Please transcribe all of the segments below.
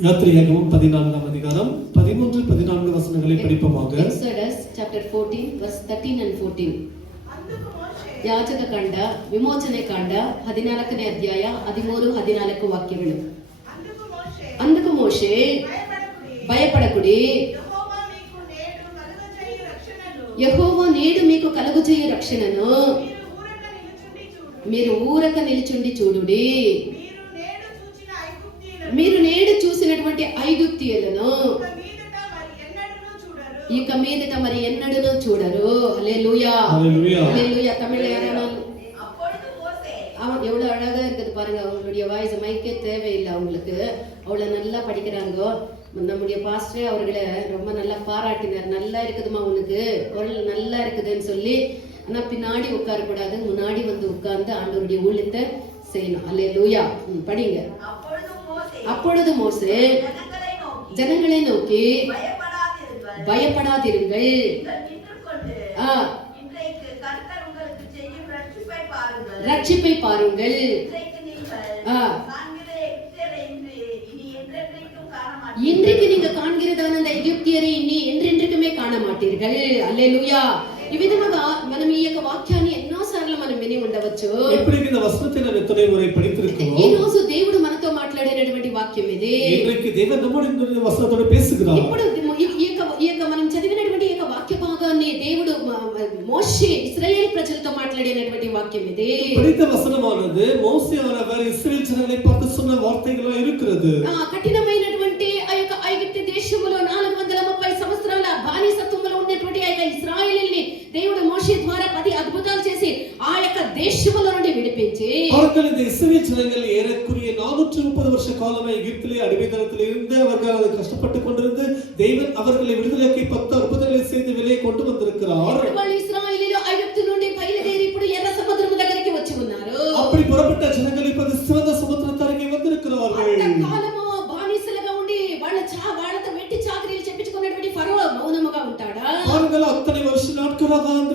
யாத்திரையாகமம் 14ஆம் அதிகாரம் 13-14 வசனங்களை படிப்போமாக. Exodus chapter 14 verse 13 and 14. ಯಾಜಕ ಕಾಂಡ ವಿಮೋಚನೆ ಕಾಂಡ 14ನೇ ಅಧ್ಯಾಯ 13-14 ವಾಕ್ಯಗಳು. అందుకు మోషే భయపడకుడి, యెహోవా నేడు మీకు కలుగజేయు రక్షణను మీరు ఊరక నిలుచుండి చూడుడి. మీరు నేడు చూసినటువంటి ఐగుప్తీయులను ఇక మీదట మరి ఎన్నడూ చూడరు. హల్లెలూయా ஹalleluya. தமிழ்ல யாரான எவ்வளவு அழகா இருக்குது பாருங்க. அவங்களுடைய வாய்ஸ் மைக்கே தேவையில்லை அவங்களுக்கு, அவ்வளவு நல்லா படிக்கிறாங்க. நம்முடைய பாஸ்டர் அவர்களை ரொம்ப நல்லா பாராட்டினார். நல்லா இருக்குதுமா உனக்கு, குரல் நல்லா இருக்குதுன்னு சொல்லி. ஆனா பின்னாடி உட்கார கூடாது, முன்னாடி வந்து உட்கார்ந்து ஆண்டவருடைய ஊழியத்தை செய்யணும். அல்லேலூயா. படிங்க. அப்பொழுது மோசே ஜனங்களை நோக்கி பயப்படாதிருங்கள், ரட்சிப்பை பாருங்கள். இன்றைக்கு நீங்க காண்கிறதான அந்த எகிப்தியரை இனி என்றென்றுக்குமே காண మాటీர்கள். அல்லேலూయా. ఈ విధముగా మనం ఈ యొక్క వాక్యాన్ని ఎన్నోసార్లు మనం విని ఉండవచ్చు. ఇప్పటికి இந்த வசனத்தை நாம் எத்தனை முறை படித்திருக்கிறோம். ఈ రోజు దేవుడు మనతో మాట్లాడేటువంటి వాక్యం ఇది. இன்றைக்கு தேவன் நம்மோடு வசனத்தோடு பேசுகிறார். ఇప్పుడు ఈ యొక్క మనం చదివినటువంటి ఈ యొక్క వాక్య భాగాన్ని దేవుడు మోషే ఇశ్రాయేల్ ప్రజలతో మాట్లాడినటువంటి వాక్యం ఇది. படித்த வசனமானது மோசே அவர்கள் இஸ்ரவேல் ஜனங்களை பார்த்து சொன்ன வார்த்தைகளா இருக்கிறது. కఠినమైనటువంటి ఆ యొక్క ఐగుప్తు దేశములో 430 సంవత్సరాల బానిసత్వంలో ఉన్నటువంటి ఆ యొక్క ఇశ్రాయేలీల్ని దేవుడు మోషే ద్వారా 10 అద్భుతాలు చేసి ఆ యొక్క దేశములో నుండి విడిపించి அவர்கள் இந்த இஸ்ரவேல் ஜனங்கள் ஏறக்குறைய 430 வருஷ காலமாக எகிப்திலே அடிமைத்தனத்தில் இருந்து அவர்கள் கஷ்டப்பட்டு கொண்டிருந்து தேவன் அவர்களை விடுதலையாக்கி 10 அற்புதங்களை செய்து வெளியே கொண்டு வந்திருக்கிறார். వాళ్ళు ఇశ్రాయేలీలు ఐగుప్తు నుండి బయలుదేరి ఇప్పుడు ఎర్ర సముద్రం దగ్గరికి వచ్చి ఉన్నారు. அப்படி புறப்பட்ட ஜனங்கள் இப்போது சிவந்த சமுத்திரத்தருகே வந்திருக்கிறார்கள். కాలము బానిసలుగా ఉండి వాళ్ళతో వెట్టి చాకరీలు చెప్పించుకున్నటువంటి ఫరో మౌనముగా ఉంటాడా? அவர்கள் அத்தனை வருஷ நாட்களாக அந்த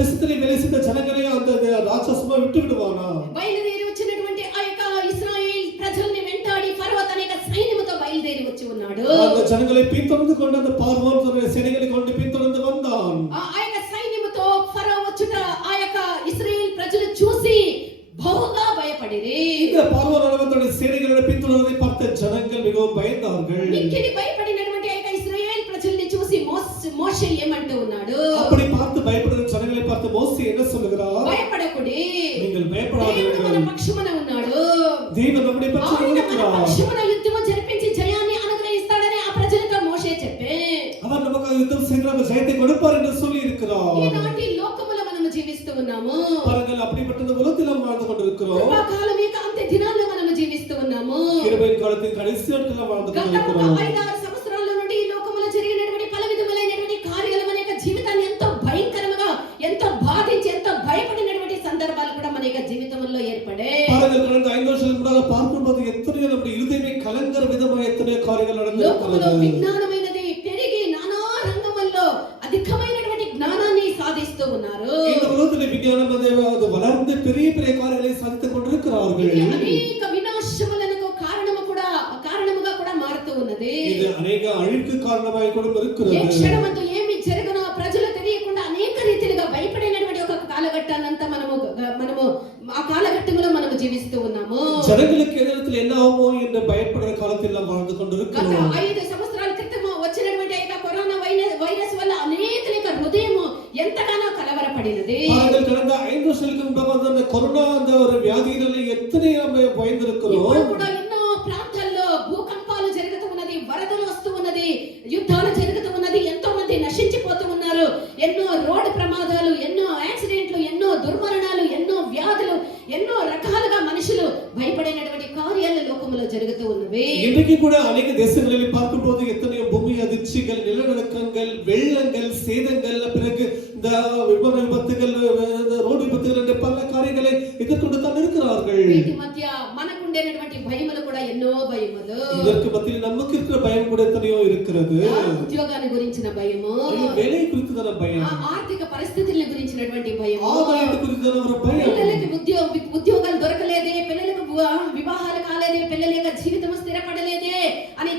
தேசத்திலே வேலை செய்த ஜனங்களை அந்த ராட்சசமா விட்டு விடுவானா? బయలుదేరి వచ్చినటువంటి ఆ యొక్క ఇశ్రాయేల్ ప్రజల్ని వెంటాడి ఫరో తన యొక్క సైన్యముతో బయలుదేరి వచ్చి ఉన్నాడు. அந்த ஜனங்களை பின்தொடர்ந்து கொண்டு அந்த பார்வோன் தன்னுடைய சேனைகளை கொண்டு பின்தொடர்ந்து வந்தான். ఆ యొక్క సైన్యముతో ఫరో వచ్చుట ఆ యొక్క ఇశ్రాయేల్ ప్రజలు చూసి బహుగా భయపడిరి. இந்த பார்வோன் தன்னுடைய சேனைகளை பின்தொடர்வதை பார்த்த ஜனங்கள் மிகவும் பயந்தார்கள். మిక్కిలి భయపడినటువంటి ఆ యొక్క ఇశ్రాయేల్ ప్రజల్ని చూసి మోషే ఏమంటూ ఉన్నాడు? அப்படி பார்த்து பயப்படுற ஜனங்களை பார்த்து மோசே என்ன சொல்லுகிறார்? భయపడకుడి, நீங்கள் பயப்படாதீர்கள், దేవుడు మన పక్షమున ఉన్నాడు. தேவன் நம்முடைய பட்சத்தில் இருக்கிறார். పక్షమున యుద్ధము జరిపించి జయాన్ని అనుగ్రహిస్తాడని ఆ ప్రజలతో మోషే చెప్పే அவர் நமக்கு யுத்தம் செய்து நமக்கு ஜெயத்தை கொடுப்பார் என்று சொல்லி இருக்கிறார். ఈనాటి లోకములో మనము జీవిస్తూ ఉన్నాము. பாருங்கள், அப்படிப்பட்ட உலகத்தில் நாம் வாழ்ந்து கொண்டிருக்கிறோம். ఆ కాలం యొక్క అంత్య దినాల్లో మనము జీవిస్తూ ఉన్నాము. கிருபையின் காலத்தின் கடைசி நாட்களில் வாழ்ந்து கொண்டிருக்கிறோம். 5-6 సంవత్సరాల నుండి ఈ లోకములో జరిగినటువంటి పలు విధములైనటువంటి కార్యాలు మన యొక్క జీవితాన్ని ఎంతో భయంకరంగా, ఎంతో బాధించి, ఎంతో భయపడినటువంటి సందర్భాలు కూడా మన యొక్క జీవితంలో ఏర్పడే. பாருங்கள், கடந்த 5 வருஷங்களுக்கு முன்னாக பார்க்கும்போது எத்தனையோ நம்முடைய இருதயமே கலங்கர விதமாக எத்தனையோ காரியங்கள் நடந்திருக்கிறது. విజ్ఞానమైనది పెరిగి నానా రంగముల్లో అధికమైనటువంటి జ్ఞానాన్ని సాధిస్తూ ఉన్నారు. இந்த உலகத்திலே விஞ்ஞானம் அது வளர்ந்து பெரிய பெரிய காரியங்களை சாதித்துக் கொண்டிருக்கிறார்கள். అనేక వినాశములకు కారణముగా కూడా మారుతూ ఉన్నది. இது अनेक அழிவுக்கு காரணமாக கூட இருக்கிறது. ఏ క్షణమంతా ఏమి జరగనో ప్రజలు తెలియకుండా అనేక రీతిలుగా భయపడినటువంటి ఒక కాలఘట్టానంతా మనము ఆ కాలఘట్టంలో మనము జీవిస్తూ ఉన్నాము. జనங்களுக்கு ఎదురుతల என்ன ஆகுமோ என்று பயப்படுற காலத்தில் நாம் வாழ்ந்து கொண்டிருக்கிறோம். 5 సంవత్సరాల క్రితం వచ్చినటువంటి ఆ కరోనా వైరస్ వల్ల అనేకుల యొక్క హృదయం ఎంతగానో కలవరపడినది. பாருங்கள், கடந்த 5 வருஷங்களுக்கு முன்னாக அந்த கொரோனா அந்த ஒரு வியாதியினால எத்தனை பயந்திருக்கிறோம். ఇప్పుడు కూడా ఎన్నో ప్రాంతాల్లో భూకంపాలు జరుగుతూ ఉన్నది, వరదలు వస్తూ ఉన్నది, యుద్ధాలు జరుగుతూ ఉన్నది, ఎంతో మంది నశించిపోతూ ఉన్నారు. ఎన్నో రోడ్డు ప్రమాదాలు, ఎన్నో యాక్సిడెంట్లు, ఎన్నో దుర్మరణాలు, ఎన్నో వ్యాధులు, ఎన్నో రకాలుగా మనుషులు భయపడినటువంటి కార్యాలు లోకములో జరుగుతూ ఉన్నవి. இன்றைக்கு கூட अनेक தேசங்களில் பார்க்கும்போது எத்தனையோ பூமி அதிர்ச்சிகள், நிலநடுக்கங்கள், வெள்ளங்கள், சேதங்கள், பிறகு இந்த விமான விபத்துகள், ரோடு விபத்துகள் என்ற பல காரியங்களை எதிர்கொண்டு தான் இருக்கிறார்கள். వీటి మధ్య మనకుండేటువంటి భయములు కూడా ఎన్నో భయములు. இதற்கு மத்தியில் நமக்கு இருக்கிற பயம் கூட எத்தனையோ இருக்கிறது. ఉద్యోగాన్ని గురించిన భయము, வேலை குறித்ததான பயம், ఆర్థిక పరిస్థితుల గురించినటువంటి భయము, ஆதாயத்தை குறித்ததான ஒரு பயம், పిల్లలకి ఉద్యోగాలు దొరకలేదే, పిల్లలకు వివాహాలు కాలేదే, పిల్లల యొక్క జీవితం స్థిరపడలేదే అని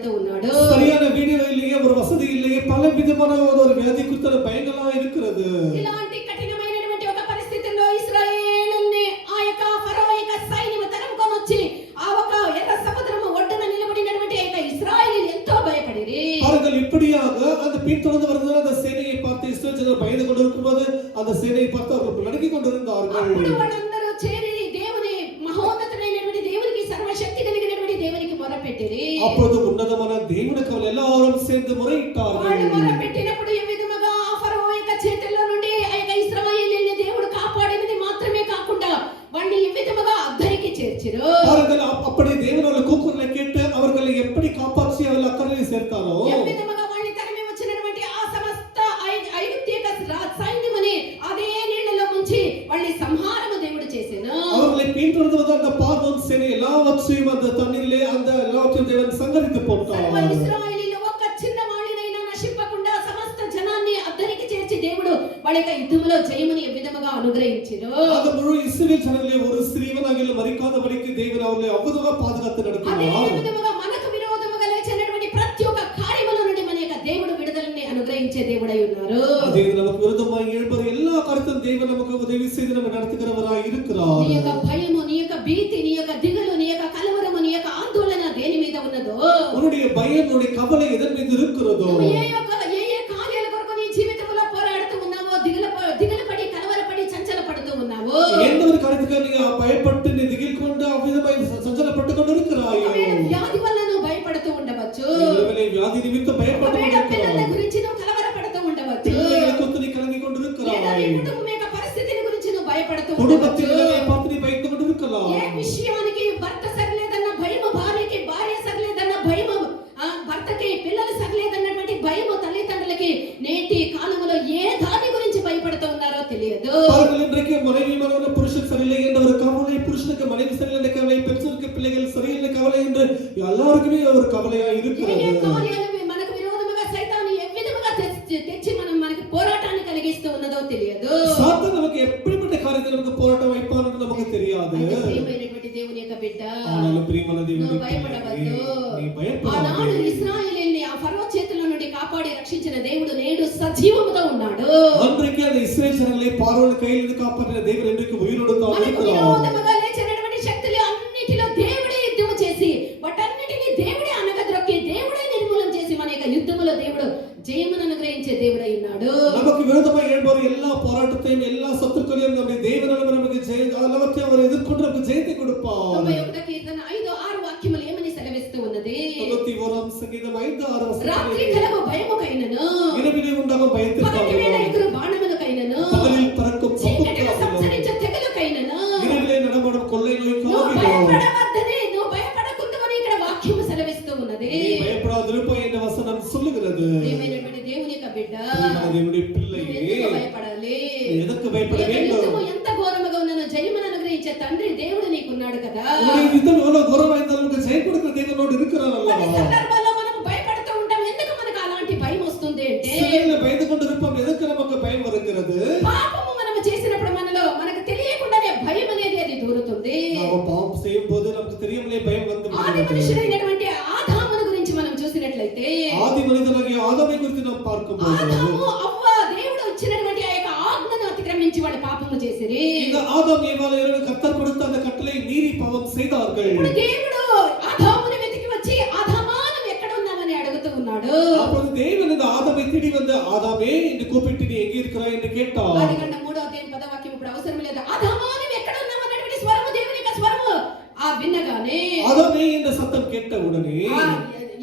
భయపడుతూ ఉన్నాడు. சரியான வீடியோ இல்லையே, ஒரு வசதி இல்லையே, பல விதமான ஒரு வியாதி குறித்த பயங்கள்லாம் இருக்கிறது. ఇలాంటి కఠినమైనటువంటి ఒక పరిస్థితుల్లో ఇశ్రాయేలుని ఆ యొక్క ఫరో యొక్క సైన్యం తరుముకొని వచ్చి ఆ ఒక ఎర్ర సముద్రము ఒడ్డున నిలబడినటువంటి ఆ యొక్క ఇశ్రాయేలీయులు ఎంతో భయపడిరి. அவர்கள் இப்படியாக அந்த பின்தொடர்ந்து வருகிற அந்த சேனையை பார்த்து இஸ்ரவேல் ஜனங்கள் பயந்து கொண்டிருக்கும்போது அந்த சேனையை பார்த்து அவர்கள் நடுங்கிக் கொண்டிருந்தார்கள். అప్పుడు వాళ్ళందరూ చేరి దేవుని మహోన్నతుడైనటువంటి దేవునికి సర్వశక్తి కలిగినటువంటి దేవునికి మొరపెట్టిరి. அப்பொழுது உன்னதமான தேவனுக்கு அவர்கள் எல்லாரும் சேர்ந்து முறையிட்டார்கள். వాళ్ళు మొరపెట్టినప్పుడు ఈ విధముగా ఆ ఫరో యొక్క చేతుల్లో నుండి ఆ యొక్క ఇశ్రాయేలీయుల్ని దేవుడు కాపాడినది మాత్రమే కాకుండా వారిని ఈ విధముగా అద్దరికి చేర్చిరు. அவர்கள் அப்படி தேவனோட கூக்குரலை கேட்டு அவர்களை எப்படி காப்பாற்றி அவர்கள் அக்கறையை சேர்த்தாரோ, ఈ విధముగా వారిని తరిమి వచ్చినటువంటి ఆ సమస్త ఐగుప్తు యొక్క సైన్యముని అదే నీళ్లలో ముంచి వారిని సంహారము దేవుడు చేసెను. அவர்களை பின்தொடர்ந்து வந்த அந்த பார்வோன் சேனை எல்லாவற்றையும் அந்த தண்ணீரிலே அந்த எல்லாவற்றையும் தேவன் சங்கரித்து போட்டார். సర్వ ఇశ్రాయేలీయులు ఒక్క చిన్న వాడినైనా నశింపకుండా సమస్త జనాన్ని అద్దరికి చేర్చి దేవుడు వాళ్ళ యొక్క యుద్ధములో జయముని ఈ విధముగా అనుగ్రహించిరు. அந்த முழு இஸ்ரவேல் ஜனங்களே ஒரு ஸ்திரீவனாகிலும் மரிக்காதபடிக்கு தேவன் அவர்களை அவ்வளவா பாதுகாத்து అదే நடத்தினார். విధముగా మనకు విరోధముగా లేచినటువంటి ప్రతి ఒక్క కార్యముల నుండి మన యొక్క దేవుడు విడుదలని అనుగ్రహించే దేవుడై ఉన్నారు. அதே நமக்கு விரோதமாய் எழும்புற எல்லா கருத்தும் தேவன் நமக்கு உதவி செய்து நம்ம நடத்துகிறவராய் இருக்கிறார். నీ యొక్క భయము, నీ యొక్క భీతి, నీ యొక్క దిగులు, నీ యొక్క కలవరము, నీ యొక్క ఆందోళన దేని మీద ఉన్నదో, உன்னுடைய பயம், உன்னுடைய கவலை எதன் மீது இருக்கிறதோ, నువ్వు ఏ కార్యాల కొరకు నీ జీవితంలో పోరాడుతూ ఉన్నావో, దిగులు పడి కలవరపడి చంచల పడుతూ ఉన్నావో, எந்த ஒரு காரியத்துக்கு நீ பயப்பட்டு நீ திகில் கொண்டு அவ்விதமாய் சஞ்சலப்பட்டு கொண்டு இருக்கிறாயோ, వ్యాధి వల్ల నువ్వు భయపడుతూ ఉండవచ్చు, ஒருவேளை வியாதி நிமித்தம் பயப்பட்டு పిల్లల గురించి నువ్వు కలవరపడుతూ ఉండవచ్చు, பிள்ளைகளை குறித்து நீ கலங்கி கொண்டு இருக்கிறாய், నీ కుటుంబం యొక్క పరిస్థితిని గురించి నువ్వు భయపడుతూ குடும்பத்தில் ఉండవచ్చు, பார்த்து நீ பயந்து கொண்டு இருக்கலாம். ఏ విషయానికి భర్త సరిలేదన్న భయము, భార్యకి భార్య సరిలేదన్న భయము, భర్తకి పిల్లలు సరిలేదన్నటువంటి భయము తల్లిదండ్రులకి నేటి కాలంలో ఏ దాని గురించి భయపడుతూ ఉన్నారో తెలియదు. அவர்கள் இன்றைக்கு மனைவி மனோட புருஷன் சரியில்லை என்ற ஒரு கவலை, புருஷனுக்கு மனைவி சரியில்லை கவலை, பெற்றோருக்கு பிள்ளைகள் சரியில்லை கவலை என்று எல்லாருக்குமே ஒரு கவலையா ఏ இருக்கிறது. కార్యాలు మనకు విరోధముగా సైతాను ఏ విధముగా తెచ్చి మనకి పోరాటాన్ని కలిగిస్తూ ఉన్నదో తెలియదు. சாத்தான் நமக்கு எப்படிப்பட்ட காரியத்தை நமக்கு போராட்டம் வைப்பான்னு நமக்கு தெரியாது. అయితే ప్రియమైనటువంటి దేవుని యొక్క బిడ్డ, ஆனாலும் பிரியமான தேவனுடைய నువ్వు భయపడవద్దు. நீ ఆనాడు பயப்படாதே. ఇశ్రాయేలీయుల్ని ఆ ఫరో చేతుల నుండి కాపాడి రక్షించిన దేవుడు నేడు సజీవముగా ఉన్నాడు. அன்றைக்கு அந்த இஸ்ரவேல் ஜனங்களை பார்வோன் கையிலிருந்து காப்பாற்றின தேவன் இன்றைக்கு உயிரோடு தான் మనకు இருக்கிறார். విరోధముగా లేచినటువంటి శక్తులు అన్నిటిలో దేవుడే యుద్ధము చేసి వాటన్నిటిని దేవుడే అనగద్రొక్కి దేవుడే నిర్మూలన చేసి మన యొక్క యుద్ధములో దేవుడు జయమును అనుగ్రహించే దేవుడై ఉన్నాడు. நமக்கு விரோதமாக எழும்போது எல்லா போராட்டத்தையும் எல்லா சத்துருக்களையும் நம்முடைய தேவனால நமக்கு எல்லாவற்றையும் அவர் எதிர்கொண்டு நமக்கு ஜெயத்தை கொடுப்பார். 91 కీర్తన 5-6 వాక్యములు ఏమని సెలవిస్తూ ఉన్నది? 91 సంగీతం 5-6 రాత్రి కలవు భయముకైనను, இரவிலே உண்டாகும் పగటి వేళ பயத்திற்காகவும், ఎగురు బాణములకైనను, பகலில் பறக்கும் చీకటిలో பப்புக்காகவும், సంచరించే తెగులుకైనను இரவிலே நடமாடும் கொள்ளை నువ్వు நோய்க்காகவும் భయపడవద్దని, నువ్వు భయపడకుందుమని ఇక్కడ వాక్యము సెలవిస్తూ ఉన్నది. நீ பயப்படாதிருப்பாய் என்ற வசனம் சொல்லுகிறது. ప్రియమైనటువంటి దేవుని యొక్క బిడ్డ, தேவனுடைய பிள்ளையே, నువ్వు ఎందుకు భయపడాలి? நீ எதற்கு பயப்பட నీ యొక్క வேண்டும்? యుద్ధము ఎంత ఘోరముగా ఉన్ననో జయమును అనుగ్రహించే తండ్రి దేవుడు నీకున్నాడు కదా. உன்னுடைய யுத்தம் எவ்வளவு கௌரவமா இருந்தாலும் உனக்கு ஜெயம் கொடுக்கிற தேவனோடு இருக்கிறார் కొన్ని அல்லவா? సందర్భాల్లో మనం భయపడుతూ ఉంటాం. ఎందుకు మనకు అలాంటి భయం వస్తుంది అంటే, சிலையில பயந்து கொண்டு இருப்போம். எதற்கு நமக்கு பயம் வருகிறது? పాపము మనం చేసినప్పుడు మనకు తెలియకుండానే భయం అనేది అది దూరుతుంది. நாம பாவம் செய்யும் போது நமக்கு தெரியாமலே பயம் வந்து ఆది விடுகிறது. మనుషుడైనటువంటి ఆదామును గురించి మనం చూసినట్లయితే, ஆதி மனிதனாகிய ஆதாமை குறித்து நாம் பார்க்கும்போது ఆదాము అవ్వ దేవుడు ఇచ్చినటువంటి ఆ యొక్క ఆజ్ఞను అతిక్రమించి వాళ్ళు పాపము చేసిరి. இந்த ஆதாம் ஏவாளர்கள் கர்த்தர் கொடுத்த அந்த கட்டளை மீறி பாவம் செய்தார்கள். ఇప్పుడు దేవుడు ఆదాముని వెతికి వచ్చి ఆదామా నువ్వు ఎక్కడ ఉన్నావని అడుగుతూ ఉన్నాడు. அப்பொழுது தேவன் இந்த ஆதாமை தேடி வந்து ஆதாமே என்று கூப்பிட்டு நீ எங்கே இருக்கிறாய் என்று கேட்டார். ఆదికాండం 3వ అధ్యాయం 10వ వాక్యం ఇప్పుడు అవసరం లేదు. ఆదామా నువ్వు ఎక్కడ ఉన్నావు అన్నటువంటి స్వరము, దేవుని యొక్క స్వరము విన్నగానే ஆதாமே என்ற சத்தம் கேட்ட உடனே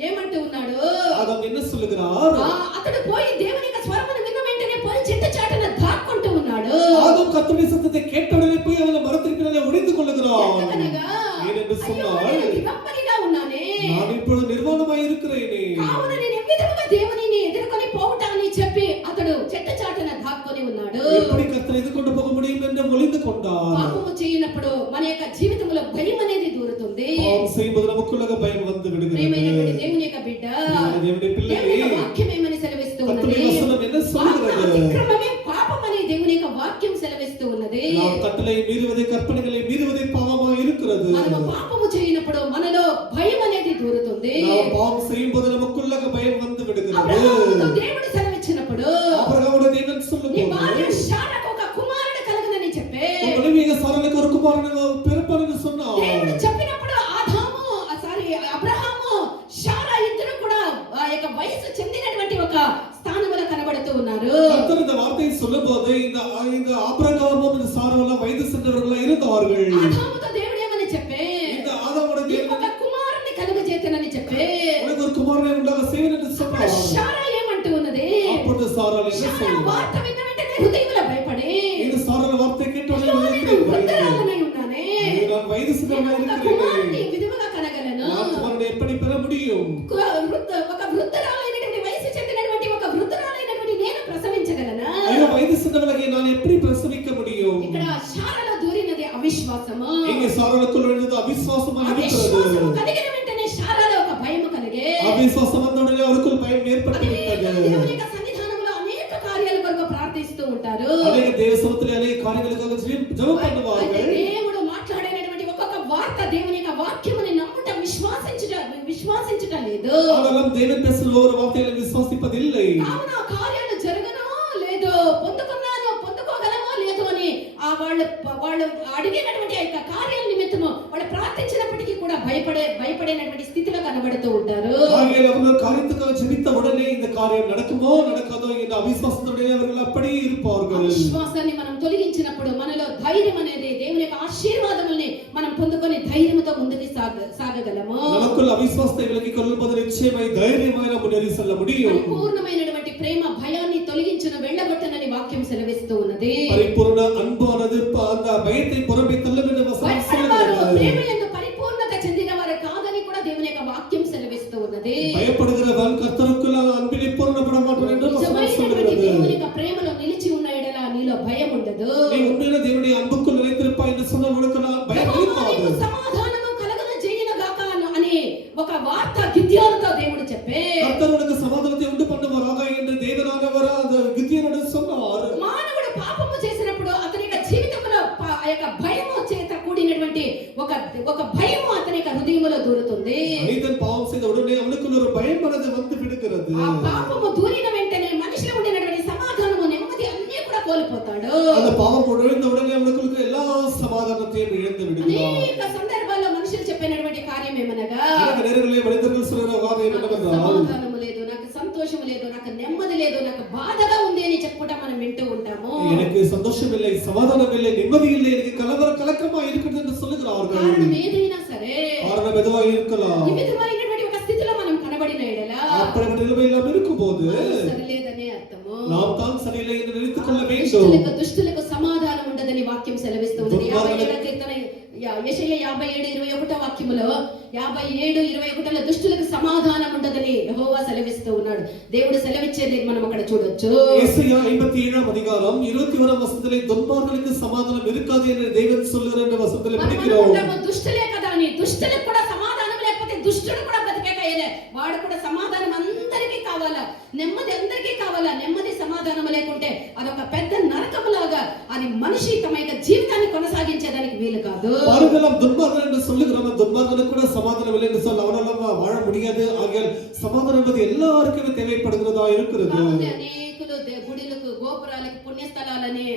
ఏమంటూ ఉన్నాడు? ஆதாம் என்ன சொல்லுகிறார்? అతడు పోయి దేవుని యొక్క స్వరమును విన్న వెంటనే పోయి చెట్టు చాటున దాక్కుంటూ ఉన్నాడు. ஆதாம் கர்த்தருடைய சத்தத்தை கேட்ட உடனே போய் அவன் மரத்திற்கு பின்னாலே ஒளிந்து கொள்ளுகிறான். ఎందుకనగా, ஏனென்று అయ్యో, சொன்னால் నేను దిగంబరిగా ఉన్నానే, நான் இப்பொழுது నిర్వాణமாய் இருக்கிறேனே. కావున నేను ఎవ్విధముగా దేవునిని ఎదుర్కొని పోవుటాన్ని చెప్పి అతడు చెట్టు చాటున దాక్కొని ఉన్నాడు. எப்படி கர்த்தரை எதிர்கொண்டு போக முடியும் என்று ஒளிந்து கொண்டார். పాపము చేయనప్పుడు మన యొక్క జీవితంలో భయం అనేది దూరుతుంది. பாவம் செய்யும்போது நமக்குள்ள பயம் வந்து விடுகிறது. ప్రియమైనటువంటి దేవుని యొక్క బిడ్డ, தேவனுடைய பிள்ளையே, దేవుని యొక్క వాక్యం ఏమని సెలవిస్తూ ఉన్నది? கர்த்தருடைய வசனம் என்ன சொல்கிறது? అతిక్రమమే పాపమని దేవుని యొక్క వాక్యం సెలవిస్తూ ఉన్నది. நாம் கட்டளை மீறுவதை, கற்பனைகளை மீறுவதை பாவமாய் இருக்கிறது. இருக்கிறது. మనము పాపము చేయనప్పుడు మనలో భయం అనేది దూరుతుంది. நாம் பாவம் செய்யும்போது நமக்குள்ள பயம் வந்து விடுகிறது. అబ్రహాముతో దేవుడు సెలవిచ్చినప్పుడు అబ్రహాముతో దేవుడు నీ சொல்லும்போது భార్య శారాకు ఒక కుమారుడు కలుగునని చెప్పే மனைவியாக சாராளுக்கு ஒரு குமாரன் பிறப்பான்னு சொன்னார். దేవుడు చెప్పినప్పుడు ఆదాము అబ్రహాము శారా ఇద్దరు కూడా ఆ యొక్క వయసు చెందినటువంటి ఒక స్థానములో కనబడుతూ ఉన్నారు. கர்த்தர் இந்த வார்த்தையை சொல்லும்போது இந்த ஆபிரகாமும் இந்த சாராவும் வயது சென்றவர்களாக இருந்தார்கள். ఆదాముతో దేవుడు ఏమని చెప్పే இந்த ఆదాముడు నీకు ఒక కుమారుని కలుగజేతనని చెప్పే உனக்கு ஒரு குமாரனை உண்டாக செய்வேன் என்று சொன்னார். శారా ఏమంటూ ఉన్నది? அப்பொழுது சாராள் என்ன శారా செய்தார்? వార్త విన్న వెంటనే హృదయంలో భయపడి இந்த சாராள் வார்த்தை கேட்டவுடனே నేను వృద్ధురాలినై ఉన్నానే, நான் వయது சென்றவனாக ఒక இருக்கிறேன். కుమారుని విధవగా కనగలను. நான் குமாரனை எப்படி பெற முடியும்? ఒక వృద్ధురాలైనటువంటి వయసు చెందినటువంటి ఒక వృద్ధురాలైనటువంటి నేను ప్రసవించగలనా? ஐயோ வயது சென்றவளாகிய நான் எப்படி பிரசவிக்க முடியும்? ఇక్కడ శారాలో దూరినది అవిశ్వాసము. இங்கே சாராளுக்குள் விழுந்தது அவிசுவாசமாக இருக்கிறது. అవిశ్వాసము కలిగిన వెంటనే శారాలో ఒక భయము కలిగే. அவிசுவாசம் வந்தவுடனே அவருக்குள் பயம் ஏற்பட்டு விட்டது. దేవుని యొక్క సన్నిధానములో అనేక కార్యాల కొరకు ప్రార్థిస్తూ ఉంటారు. అనేక దేవసముద్రులు అనేక కార్యங்களுக்காக జెబం பண்ணுவார்கள். దేవుడు మాట్లాడేటువంటి ఒక్కొక్క వార్త దేవుని యొక్క వాక్యముని నమ్ముట విశ్వాసించటం లేదు. ஆனாலும் தேவன் பேசுகிற ஒவ்வொரு வார்த்தைகளை விசுவாசிப்பதில்லை. కావున ఆ కార్యాలు జరగనో లేదో, పొందుకోగలమో లేదో అని వాళ్ళు అడిగినటువంటి ఆ యొక్క కార్యాల నిమిత్తము వాళ్ళు ప్రార్థించినప్పటికీ కూడా భయపడేనటువంటి స్థితిలో కనబడుతూ ఉంటారు. ஆகையால் அவர்கள் காரியத்துக்காக ஜெபித்த உடனே இந்த காரியம் நடக்குமோ நடக்காதோ என்ற அவிசுவாசத்துடனே அவர்கள் அப்படியே இருப்பார்கள். విశ్వాసాన్ని మనం తొలగించినప్పుడు మనలో ధైర్యం అనేది దేవుని యొక్క ఆశీర్వాదముల్ని మనం పొందుకొని ధైర్యంతో ముందుకు సాగగలము. நமக்குள் அவிசுவாசத்தை விலக்கிக் கொள்ளும்போது நிச்சயமாய் தைரியமாய் நாம் முன்னேறி செல்ல முடியும். పూర్ణమైనటువంటి ప్రేమ భయాన్ని తొలగించును వెళ్ళగొట్టనని వాక్యం సెలవిస్తూ ఉన్నది. పరిపూర్ణ అన్பானது அந்த பயத்தை புறம்பே தள்ளும் என்று வசனம் சொல்லுகிறது. ప్రేమ యందు పరిపూర్ణత చెందిన వారు కాదని కూడా దేవుని యొక్క వాక్యం సెలవిస్తూ ఉన్నది. பயப்படுகிறவன் கர்த்தருக்குள் அன்பிலே பூரணப்பட மாட்டான் என்று வசனம் சொல்லுகிறது. దేవుని యొక్క ప్రేమలో నిలిచి ఉన్న ఎడల నీలో భయం ఉండదు. நீ உண்மையான தேவனுடைய அன்புக்குள் நிலைத்திருப்பாய் என்று சொன்னால் உனக்கு பயம் இருக்காது. సమాధానము కలుగజేయునుగాక అని ఒక వార్త గిద్యోనుతో దేవుడు చెప్పే கர்த்தர் உனக்கு சமாதானத்தை உண்டு பண்ணுவாராக என்று தேவனானவர் அந்த கிதியோனோடு சொன்னார். మానవుడు పాపము చేసినప్పుడు అతని యొక్క జీవితంలో ఆ యొక్క భయము చేత కూడినటువంటి ఒక భయము అతని యొక్క హృదయంలో దూరుతుంది. மனிதன் பாவம் செய்த உடனே அவனுக்குள்ள ஒரு பயமானது வந்து விடுகிறது. ఆ పాపము దూరిన వెంటనే మనిషిలో ఉండినటువంటి సమాధానము నెమ్మది అన్నీ కూడా కోల్పోతాడు. அந்த பாவம் விழுந்த உடனே அவனுக்குள்ள எல்லா சமாதானத்தையும் இழந்து விடுகிறான். అనేక సందర్భాల్లో మనుషులు చెప్పినటువంటి కార్యం ఏమనగా அநேக நேரங்களிலே மனிதர்கள் சொல்கிற காரியம் என்னவென்றால் సమాధానము లేదు, నాకు సంతోషం లేదు, నాకు నెమ్మది లేదు, నాకు బాధగా ఉంది అని చెప్పుట మనం వింటూ ఉంటాము. எனக்கு சந்தோஷம் இல்லை, சமாதானம் இல்லை, நிம்மதி இல்லை, எனக்கு கலக்கமா இருக்கிறது என்று சொல்லுகிறார்கள். కారణం ఏదైనా సరే காரணம் எதுவா இருக்கலாம். ఈ విధమైనటువంటి ఒక స్థితిలో మనం కనబడిన ఎడల அப்படிப்பட்ட நிலைமை எல்லாம் இருக்கும்போது సరిలేదనే అర్థము. நாம் தான் சரியில்லை என்று நினைத்துக் கொள்ள வேண்டும். దుష్టులకు సమాధానం ఉండదని వాక్యం సెలవిస్తుంది. 57వ కీర్తన యెషయా 57:21 వాక్యములో 57:21 దుష్టులకు సమాధానం ఉండదని యెహోవా సెలవిస్తూ ఉన్నాడు. దేవుడు సెలవిచ్చేది మనం అక్కడ చూడొచ్చు. యెషయా 57 அதிகாரம் 21 వచనத்திலே துன்மார்களுக்கு சமாதானம் இருக்காது என்று தேவன் சொல்லுகிறார் என்ற வசனத்திலே படிக்கிறோம். దుష్టులే కదా అని దుష్టులకు కూడా సమాధానం లేకపోతే దుష్టుడు కూడా బ్రతికేయలే. వాడు కూడా సమాధానం అందరికీ కావాలా, నెమ్మది అందరికీ కావాలా. నెమ్మది సమాధానం లేకుంటే అదొక పెద్ద నరకములాగా అది మనిషి తమ యొక్క జీవితాన్ని కొనసాగించేదానికి వీలు కాదు. பாருங்கள், துன்மார்கள் என்று சொல்லுகிறோம், துன்மார்களுக்கு கூட சமாதானம் இல்லை என்று சொல்ல அவனால வாழ முடியாது. ஆகையால் சமாதானம் என்பது எல்லாருக்குமே தேவைப்படுகிறதா இருக்கிறது. అనేకులు గుడిలకు, గోపురాలకు, పుణ్యస్థలాలని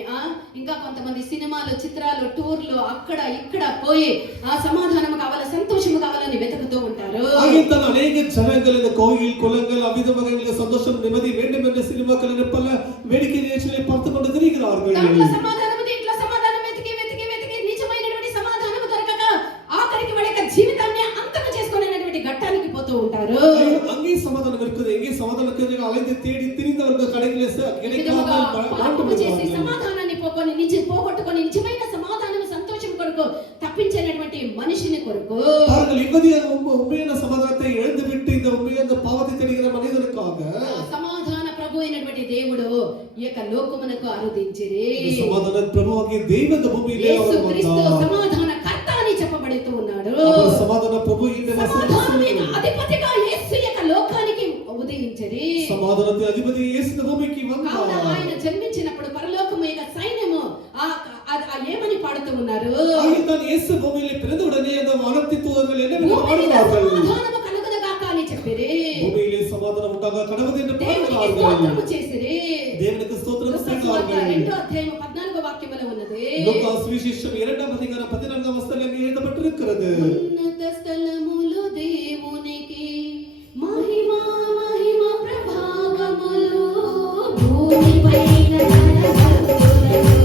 ఇంకా కొంతమంది సినిమాలు, చిత్రాలు, టూర్లు అక్కడ ఇక్కడ పోయి ఆ సమాధానం కావాలా, సంతోషం కావాలని వెతుకుతూ ఉంటారు. ஆகையால் அநேக ஜனங்கள் இந்த கோயில் குளங்கள் அவிதமாக சந்தோஷம் நிம்மதி வேண்டும் என்ற சினிமாக்கள் பல வேடிக்கை நிகழ்ச்சிகளை பார்த்து கொண்டு திரிகிறார்கள். దాంట్లో సమాధానం దీంట్లో సమాధానం వెతికి వెతికి వెతికి నిజమైనటువంటి సమాధానం దొరకక ఆఖరికి వాళ్ళ యొక్క జీవితాన్ని అంతం చేసుకునేటువంటి ఘట్టానికి పోతూ ఉంటారు. அங்கே சமாதானம் இருக்குது, எங்கே சமாதானம் இருக்குது அலைந்து தேடி திரிந்தவர்கள் கடைகளே పాపము చేసి సమాధానాన్ని పోగొట్టుకొని నిజమైన సమాధానం, సంతోషం కొరకు తప్పించేటువంటి మనిషిని కొరకు அவர்கள் இவ்வதிய உண்மையான சமாதானத்தை இழந்து விட்டு இந்த உண்மையான பாவத்தை தேடுகிற மனிதனுக்காக సమాధాన ప్రభు అయినటువంటి దేవుడు ఈ యొక్క లోకమునకు అరుదించిరి. సమాధాన ప్రభువాகிய தேவன் இந்த பூமியிலே యేసు அவர் క్రీస్తు வந்தார். సమాధాన కర్త అని చెప్పబడుతూ ఉన్నాడు. அவர் సమాధాన ప్రభు இந்த సమాధానమైన అధిపతిగా యేసు యొక్క లోకానికి ఉదయించిరి. సమాధానത്തെ అధిపతి యేసు இந்த பூமிக்கு కావున வந்தார். ఆయన జన్మించినప్పుడు పరలోకము యొక్క సైన్యము ఏమని పాడుతూ ఉన్నారు? ஆகையால் యేసు பூமியிலே பிறந்த உடனே செய்தார்கள் స్తోత్రము చేసిరి. దేవునికి స్తోత్రం లూకా సువార్త செய்தார்கள் 2వ అధ్యాయం 14వ వాక్యములో ఉన్నది. லூக்கா சுவிசேஷம் 2ஆம் அதிகாரம் 14ஆம் வசனத்தில் எழுதப்பட்டிருக்கிறது. ఉన్నత స్థలములు దేవునికి మహిమ మహిమ ప్రభావములు భూమిపైన కనబడును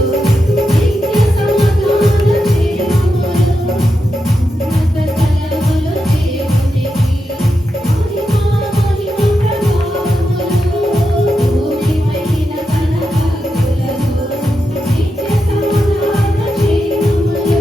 నిత్య సమాధాన క్షేమములు. ఉన్నత స్థలములు దేవునికి మహిమ మహిమ ప్రభావములు భూమిపైన కనబడును నిత్య సమాధాన క్షేమములు.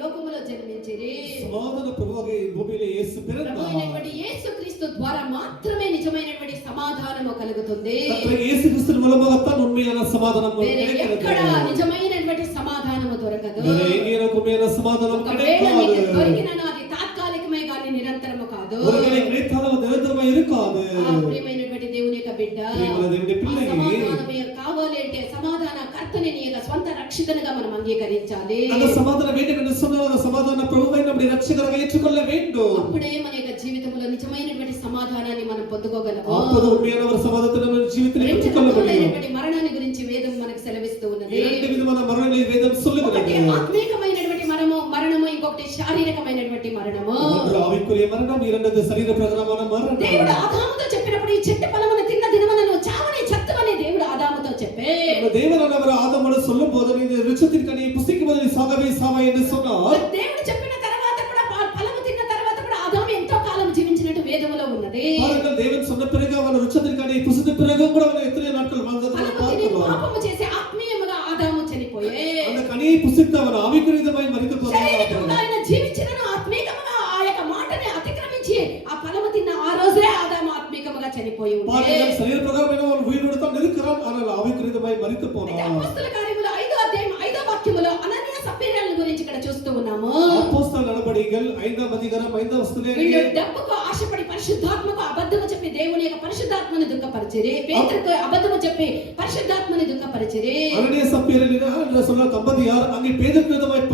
లోకములో జన్మించిరి. సమాధాన ప్రభువుగా ఈ భూమిలో యేసు పిறந்தார். ప్రభువైనటువంటి యేసుక్రీస్తు ద్వారా మాత్రమే నిజమైనటువంటి సమాధానము కలుగుతుంది. கர்த்தர் இயேசு கிறிஸ்து மூலமாகத்தான் உண்மையான சமாதானம் వేరే கிடைக்கிறது. ఎక్కడ నిజమైనటువంటి సమాధానము దొరకదు. வேற எங்கேயும் உண்மையான சமாதானம் ఒకవేళ கிடைக்காது. నీకు దొరికినా అది తాత్కాలికమే గాని నిరంతరము కాదు. ஒருவேளை கிடைத்தாலும் அது நிரந்தரமா இருக்காது. ప్రియమైనటువంటి దేవుని యొక్క బిడ్డ, ప్రియమైన దేవుని పిల్లకి సమాధానమే కావాలి అంటే సమాధాన కర్తని నీ యొక్క స్వంత రక్షకునిగా మనం అంగీకరించాలి. அந்த சமாதானம் வேண்டும் என்று சொன்னால் அந்த சமாதான பிரபுவை நம்முடைய ரட்சகராக ஏற்றுக்கொள்ள வேண்டும். అప్పుడే మన యొక్క జీవితంలో నిజమైనటువంటి సమాధానాన్ని మనం పొందుకోగలము. அப்போது உண்மையான ஒரு சமாதானத்தை நம்ம ஜீவிதத்தில் రెండు பெற்றுக்கொள்ள முடியும். రకములైనటువంటి మరణాన్ని గురించి వేదం మనకు సెలవిస్తూ ఉన్నది. இரண்டு விதமான மரணங்களை வேதம் ఒకటి சொல்லுகிறது. ఆత్మీకమైనటువంటి మరణము, ఇంకొకటి శారీరకమైనటువంటి మరణము. ஒன்று ஆவிக்குரிய மரணம், இரண்டாவது சரீர பிரகாரமான மரணம். దేవుడు ఆదాముతో చెప్పినప్పుడు ఈ చెట్టు ఫలమును తిన్న దినమున నువ్వు చావని చత్తవని దేవుడు ఆదాముతో చెప్పే. தேவனானவர் ஆதாமோடு சொல்லும்போது நீ இந்த விருட்சத்தின் கனியை புசிக்கும்போது நீ சாகவே சாவாய் என்று சொன்னார். దేవుడు చెప్పిన తర్వాత కూడా ఫలము తిన్న తర్వాత కూడా ఆదాము ఎంతో కాలం జీవించినట్టు వేదములో ఉన్నది. பாருங்கள், தேவன் சொன்ன பிறகு அவன் விருட்சத்தின் கனியை புசித்த பிறகு கூட அவன் எத்தனை நாட்கள் வாழ்ந்ததை பார்க்கிறோம். పాపము చేసి ఆత్మీయముగా ఆదాము చనిపోయే. அந்த கனியை புசித்து அவன் ஆவிக்குரியமாய் மரித்து போனான். శారీరకంగా ఆయన జీవించినను ఆత్మీకముగా ఆ యొక్క మాటని అతిక్రమించి ఆ ఫలము తిన్న ఆ రోజే ఆదాము ఆత్మీకముగా చనిపోయి ఉంటే. பாருங்கள், சரீர பிரகாரமாக அவன் உயிரோடு தான் இருக்கிறான், ஆனால் ஆவிக்குரியமாய் மரித்து போனான். అపోస్తల కార్యములు 5వ అధ్యాయం 5వ వాక్యములో అననీయ సప్పీరాల గురించి ఇక్కడ చూస్తూ ఉన్నాము. அப்போஸ்தல நடபடிகள் 5ஆம் அதிகாரம் 5ஆம் வசனத்திலே వీళ్ళు డబ్బుకు ఆశపడి పరిశుద్ధాత్మకు అబద్ధము చెప్పి దేవుని యొక్క పరిశుద్ధాత్మని దుఃఖపరిచిరి. పేతురుకు అబద్ధము చెప్పి పరిశుద్ధాత్మని దుఃఖపరిచిరి. அனனியா சப்பீரா என்று சொன்ன தம்பதியார் அங்கே பேதுருக்கு விதமாய்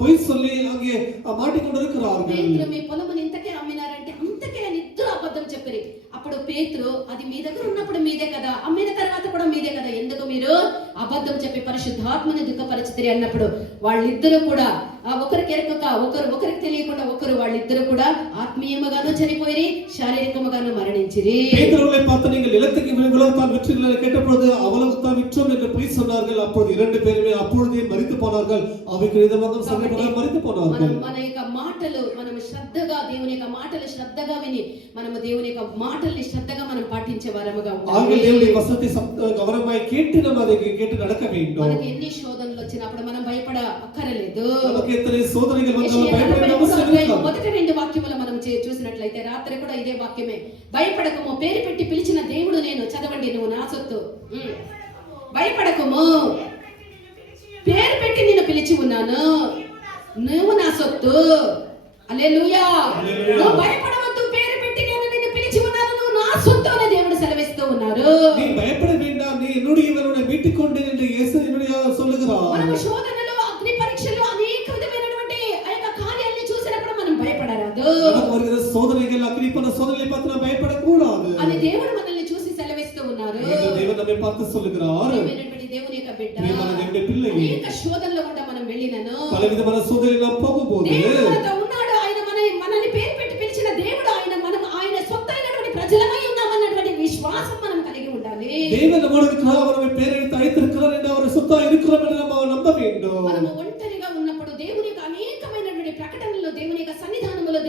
பொய் சொல்லி அங்கே மாட்டிக்கொண்டிருக்கிறார்கள். పేతురు మీ పొలముని ఇంతకే అమ్మినారంటే అంతకే నిద్ర అబద్ధం చెప్పిరి. అప్పుడు పేతురు అది మీ దగ్గర ఉన్నప్పుడు మీదే కదా, అమ్మిన తర్వాత కూడా మీదే కదా, ఎందుకు మీరు అబద్ధం చెప్పి పరిశుద్ధాత్మని దుఃఖపరిచితిరి అన్నప్పుడు వాళ్ళిద్దరూ కూడా ఒకరికి ఎరకక ఒకరికి తెలియకుండా వాళ్ళిద్దరూ కూడా ఆత్మీయముగాను చనిపోయి శారీరకముగాను మరణించిరి. பேதுருவை பார்த்து நீங்கள் நிலத்துக்கு விழத்தான் விற்றீர்கள் கேட்டபோது அவளுக்கு தான் விற்றோம் என்று பொய் சொன்னார்கள். அப்பொழுது இரண்டு பேருமே அப்பொழுதே மரித்து போனார்கள். ஆவிக்குரியமாக சமயமாக மரித்து போனார்கள். మన యొక్క మాటలు మనం శ్రద్ధగా దేవుని యొక్క మాటలు శ్రద్ధగా విని మనము దేవుని యొక్క మాటల్ని శ్రద్ధగా మనం పాటించే వారముగా ஆகிய தேவனுடைய வசனத்தை கவனமாய் கேட்டு நம்ம அதை கேட்டு நடக்க வேண்டும். మనకి ఎన్ని శోధనలు వచ్చినప్పుడు మనం భయపడ అక్కరలేదు. நமக்கு எத்தனை சோதனைகள் வந்தாலும் பயப்பட வேண்டிய அவசியம் இல்லை. మొదటి రెండు వాక్యములు మనం చూసినట్లయితే రాత్రి కూడా ఇదే వాక్యమే. భయపడకము, పేరు పెట్టి పిలిచిన దేవుడు నేను. చదవండి, నువ్వు నా సొత్తు. భయపడకము, పేరు పెట్టి నేను పిలిచి ఉన్నాను, నువ్వు నా సొత్తు. హల్లెలూయా. నువ్వు భయపడవద్దు, పేరు పెట్టి నేను నిన్ను పిలిచి ఉన్నాను, నువ్వు నా సొత్తు అని దేవుడు సెలవిస్తూ ఉన్నారు. நீ பயப்பட வேண்டாம், நீ என்னுடையவனை மீட்டுக் கொண்டேன் என்று இயேசு சொல்லுகிறார். మనము శోధనలు, అగ్ని పరీక్షలు, అనేక విధమైనటువంటి ఆ యొక్క కార్యాలను చూసినప్పుడు మనం భయపడరాదు. நமக்கு வருகிற சோதனைகள், அக்னிப்பன சோதனைகளை பார்த்து நாம் பயப்படக்கூடாது. అని దేవుడు మనల్ని చూసి సెలవిస్తూ ఉన్నారు. தேவன் நம்மை பார்த்து சொல்லுகிறார். ప్రియమైనటువంటి దేవుని యొక్క బిడ్డ, ప్రియమైన దేవుని పిల్ల, అనేక శోధనల గుండా మనం వెళ్ళినను பலவிதமான சோதனைகள் நாம் போகும்போது దేవుడు మనతో ఉన్నాడు. ఆయన మనల్ని పేరు పెట్టి పిలిచిన దేవుడు. ఆయన సొత్తైనటువంటి ప్రజలమై ఉన్నామన్నటువంటి విశ్వాసం మనం కలిగి ఉండాలి. தேவன் நம்மோடு இருக்கிறார், அவர் நம்மை பேரெடுத்து அழைத்திருக்கிறார் என்று அவர் சொத்தா இருக்கிறோம் என்று நாம் நம்ப வேண்டும். మనము ఒంటరిగా ఉన్నప్పుడు దేవుని యొక్క అనేకమైనటువంటి ప్రకటనలు, దేవుని యొక్క సన్నిధానములో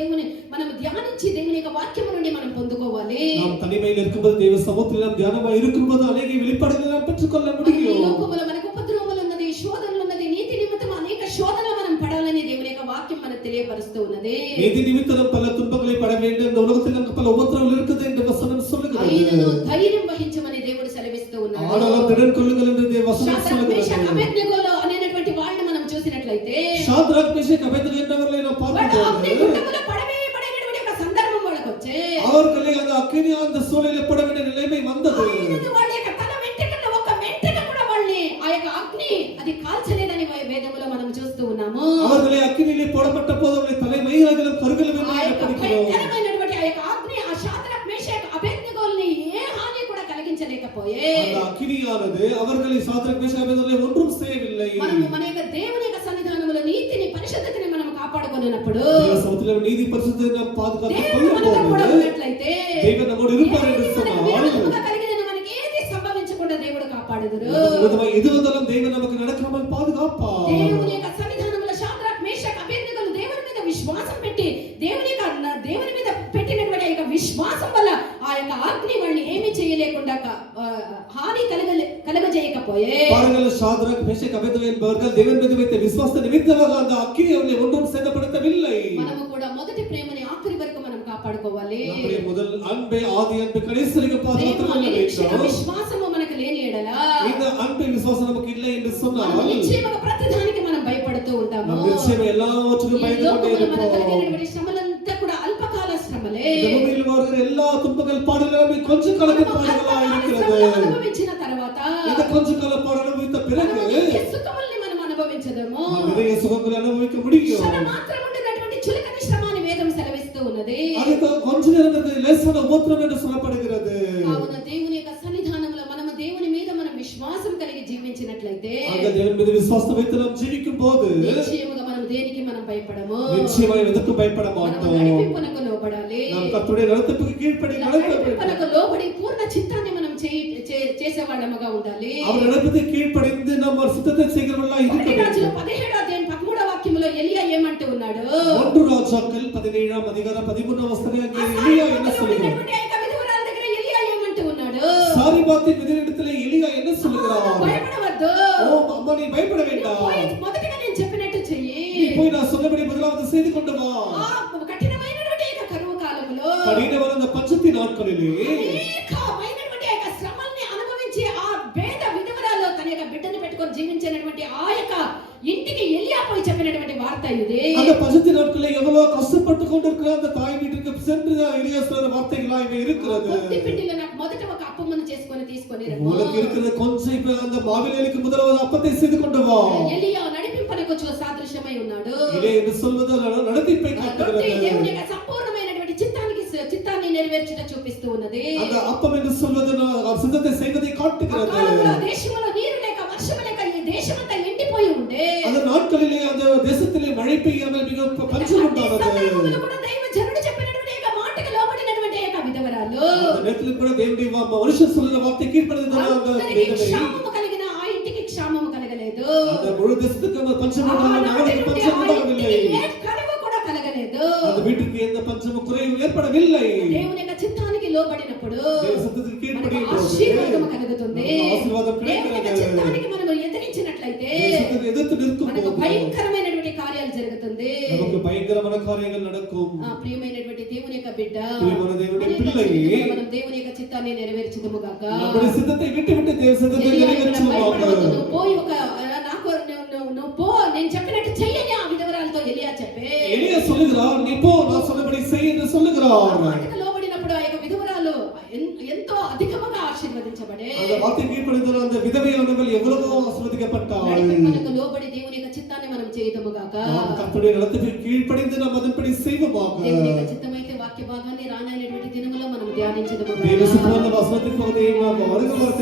మనం ధ్యానించి దేవుని యొక్క వాక్యము నుండి మనం పొందుకోవాలి. நாம் தனிமையில் இருக்கும்போது தேவ சமூகத்தில் நாம் தியானமாய் இருக்கும்போது అనేక வெளிப்பாடுகளை நாம் பெற்றுக்கொள்ள ఈ முடியும். లోకములో మనకు ఉపద్రవములు ఉన్నది, శోధనలు ఉన్నది, నీతి నిమిత్తం అనేక శోధనలు మనం పడాలని దేవుని యొక్క వాక్యం వాక్యం మనకు తెలియపరుస్తూ ఉన్నది. நீதி நிமித்தம் பல துன்பங்களை பட வேண்டும், இந்த உலகத்தில் நமக்கு பல உபத்திரவங்கள் இருக்குது என்று வசனம் சொல்லுகிறது. అయినను ధైర్యం వహించమని దేవుడు సెలవిస్తూ ఉన్నాడు. ஆனாலும் திடன் கொள்ளுங்கள் என்று வசனம் షద్రక్, మేషక్, சொல்லுகிறது. అబేద్నెగోలో అనేటువంటి వాళ్ళని మనం చూసినట్లయితే ஷாத்ராக், மேஷக், அபேத்நேகோ என்பவர்களை நாம் వాళ్ళు பார்க்கும்போது అగ్నిగుండములో పడవేయబడినటువంటి ఒక సందర్భం వాళ్ళకి వచ్చే அவர்களை அந்த அக்கினி அந்த சூழலில் பட வேண்டிய நிலைமை வந்தது. ఆయనను వాళ్ళ యొక్క తల వెంట్రుకల్లో ఒక వెంట్రుక కూడా వాళ్ళని ఆ యొక్క అగ్ని అది కాల్చలేదని వేదములో మనం చూస్తూ ఉన్నాము. அவர்களை அக்கினியிலே போடப்பட்ட போது அவர்களை தலைமையாகிலும் கருகலும் ఆ என்று యొక్క படிக்கிறோம். భయంకరమైనటువంటి ఆ యొక్క అగ్ని ఆ షద్రక్, మేషక్, అబేద్నెగోల్ని ఏ హాని కూడా కలిగించలేకపోయే. அந்த அக்கினியானது அவர்களை ஷாத்ராக், மேஷக், அபேத்நேகோவை ஒன்றும் செய்யவில்லை. మనము మన యొక్క దేవుని యొక్క సన్నిధానములో నీతిని పరిశుద్ధతని మనం కాపాడుకొనున్నప్పుడు தேவ சமூகத்தில் நீதி பரிசுத்தத்தை நாம் பாதுகாத்துக் దేవుడు మనతో కూడా கொள்ளும்போது ఉన్నట్లయితే தேவன் நம்மோடு இருப்பார் என்று మనకు சொன்னால் విరోధముగా కలిగిన మనకి ఏది సంభవించకుండా దేవుడు కాపాడుదురు. விரோதமாய் எது வந்தாலும் தேவன் நமக்கு நடக்காமல் பாதுகாப்பார். దేవుని యొక్క సన్నిధానములో షద్రక్, మేషక్, అబేద్నెగోలు దేవుని మీద విశ్వాసం పెట్టి దేవుని మీద పెట్టినటువంటి ఆ యొక్క విశ్వాసం వల్ల ఆ యొక్క అగ్ని వాళ్ళని ఏమీ చేయలేకుండా హాని కలగజేయకపోయే. பாருங்கள், ஷாத்ராக், மேஷக், அபேத்நேகோ என்பவர்கள் தேவன் மீது வைத்த விசுவாச நிமித்தமாக அந்த அக்கினி அவர்களை ஒன்றும் சேதப்படுத்தவில்லை. మనము కూడా మొదటి ప్రేమని ఆఖరి వరకు మనం కాపాడుకోవాలి. நம்முடைய முதல் அன்பை, ஆதி அன்பை கடைசி வரைக்கும் பாதுகாத்துக் கொள்ள నిరీక్షణ வேண்டும். విశ్వాసము మనకు లేని ఎడల இந்த அன்பை விசுவாசம் நமக்கு இல்லை என்று சொன்னால் మనం నిశ్చయముగా ప్రతి దానికి మనం భయపడుతూ ఉంటాము. நாம் நிச்சயம் எல்லாவற்றுக்கும் ఈ பயந்து கொண்டே లోకములో మనకు இருப்போம். కలిగినటువంటి శ్రమలంతా కూడా అల్పకాల శ్రమలే. இந்த பூமியில் வருகிற எல்லா துன்பங்கள் பாடுகளும் கொஞ்ச காலத்தின் பாடுகளா இருக்கிறது. అనుభవించిన తర్వాత இந்த கொஞ்ச கால பாடு அனுபவித்த பிறகு నిత్య సుఖముల్ని మనం అనుభవించదము. நாம் நிறைய சுகங்களை அனுபவிக்க முடியும். క్షణ మాత్రం ఉండినటువంటి చులకని శ్రమ అని వేదం సెలవిస్తూ ఉన్నది. அதுக்கு கொஞ்ச நேரம் இருக்கிற லேசான உபத்திரம் என்று சொல்லப்படுகிறது. కావున దేవుని యొక్క సన్నిధానంలో మనము దేవుని మీద మనం విశ్వాసం కలిగి జీవించినట్లయితే அந்த தேவன் மீது விசுவாசம் வைத்து நாம் ஜீவிக்கும் போது నిశ్చయముగా మనం దేనికి మనం భయపడము. நிச்சயமாய் எதற்கு பயப்பட మనం மாட்டோம். నడిపింపునకు లోబడాలి. நாம் కర్తருடைய நடத்துக்கு కీழ்పడి నడిపింపునకు లోబడి పూర్ణ చిత్తాన్ని మనం చేసేవాళ్ళముగా ఉండాలి. அவர் நடப்பதுக்கு கீழ்ப்படிந்து நாம் அவர் சித்தத்தை செய்கிறவர்களா இருக்க రాజుల வேண்டும். 17వ అధ్యాయం 13వ వాక్యములో ఎలియా ఏమంటూ ఉన్నాడు? 1 ராஜாக்கள் 17ஆம் அதிகாரம் 13ஆம் வசனத்திலே எலியா என்ன சொல்கிறார்? విధవరాల దగ్గర ఎలియా ఏమంటూ ఉన్నాడు? சாரிபாத்தின் விதவிடத்திலே எலியா என்ன சொல்கிறார்? భయపడవద్దు. ஓ அம்மா, நீ பயப்பட வேண்டாம். మొదటిగా నేను చెప్పినట్టు చెయ్యి. நீ போய் நான் சொன்னபடி முதலாவது செய்து கொண்டு வா. ఆ కఠినమైనటువంటి ఈ కరువు కాలంలో கடினமான அந்த பஞ்சத்தின் நாட்களிலே అనేకమైనటువంటి ఆ శ్రమల్ని అనుభవించి ఆ పేద విధవరాలు తన యొక్క బిడ్డను పెట్టుకొని జీవించినటువంటి ఆ యొక్క ఇంటికి ఎలియా పోయి చెప్పినటువంటి వార్త ఇది. அந்த பஞ்சத்தின் நாட்களிலே எவ்வளவு கஷ்டப்பட்டு கொண்டிருக்கிற அந்த தாய் வீட்டுக்கு சென்று எலியா சொல்ற வார்த்தைகளா இவை இருக்கிறது. కొద్ది పిండిలో నాకు మొదట ఒక అప్పమును చేసుకొని తీసుకొని రమ్ము. உனக்கு இருக்கிற கொஞ்சம் இப்ப அந்த மாவிலேக்கு முதலாவது அப்பத்தை செய்து கொண்டு வா. ఎలియా నడిపింపనకు సాదృశ్యమై ఉన్నాడు. இதை என்று சொல்வது நடத்திப்பை காட்டுகிறது. దేవుని యొక్క సంపూర్ణమైనటువంటి చిత్తాన్ని నెరవేర్చుట చూపిస్తూ ఉన్నది. அந்த அப்பம் என்று சொல்வது சித்தத்தை செய்வதை காட்டுகிறது. కాలంలో దేశంలో నీరు లేక వర్షము లేక ఈ దేశమంతా ఎండిపోయి ఉండే. அந்த நாட்களிலே அந்த தேசத்திலே மழை பெய்யாமல் மிக பஞ்சம் உண்டானது. సందర్భంలో కూడా దైవ జనుడు చెప్పినటువంటి యొక్క మాటకు లోబడినటువంటి యొక్క విధవరాలు அந்த நேரத்தில் கூட தேவனுடைய மனுஷன் சொல்லுற வார்த்தை கீழ்ப்படிந்ததால் அந்த అందరికీ క్షామము కలిగిన ఆ ఇంటికి క్షామము కలగలేదు. அந்த முழு தேசத்துக்கு பஞ்சம் உண்டானது, அவனுக்கு பஞ்சம் உண்டாகவில்லை. కరువు కూడా కలగలేదు. அந்த வீட்டுக்கு எந்த பஞ்சமும் குறைவு ஏற்படவில்லை. దేవుని యొక్క చిత్తానికి లోబడినప్పుడు தேவ சத்தத்துக்கு கீழ்ப்படியும் మనకు போது ఆశీర్వాదం కలుగుతుంది. ఆశీర్వాదం దేవుని యొక్క కలుగుతుంది. చిత్తానికి మనం ఎదిరించినట్లయితే தேவ எதிர்த்து நிற்கும் మనకు போது భయంకరమైనటువంటి కార్యాలు జరుగుతుంది. நமக்கு பயங்கரமான காரியங்கள் நடக்கும். ప్రియమైనటువంటి దేవుని యొక్క బిడ్డ, ప్రియమైన దేవుని అనేక పిల్లలు, జీవితంలో మనం దేవుని యొక్క చిత్తాన్ని నెరవేర్చుదుము గాక. நம்முடைய சித்தத்தை விட்டு தேவ சித்தத்தை நிறைவேற்றுவோம். నువ్వు పోయి ఒక నాకు నువ్వు పో, నేను చెప్పినట్టు చెయ్యని ఆ విధవరాలతో ఎలియా చెప్పే. எலியா சொல்லுகிறார், நீ போ, நான் சொன்னபடி செய் என்று சொல்லுகிறார். మాటకు లోబడినప్పుడు ఆ యొక్క విధవరాలు ఎంతో అధికముగా ఆశీర్వదించబడే. அந்த வார்த்தை கீழ்ப்படிந்த அந்த விதவையானவள் எவ்வளவோ ஆசீர்வதிக்கப்பட்டாள். నడిపింపునకు లోబడి దేవుని యొక్క చిత్తాన్ని మనం చేయదము గాక. நாம் கர்த்தருடைய நடத்துக்கு கீழ்ப்படிந்து நாம் அதன்படி செய்வோமாக. దేవుని యొక్క చిత్తమైతే వాక్య భాగాన్ని రానైనటువంటి దినములో మనం ధ్యానించదము தேவ గాక. சுத்தமான வசனத்தின் பகுதியை நாம் வருகிறோம்.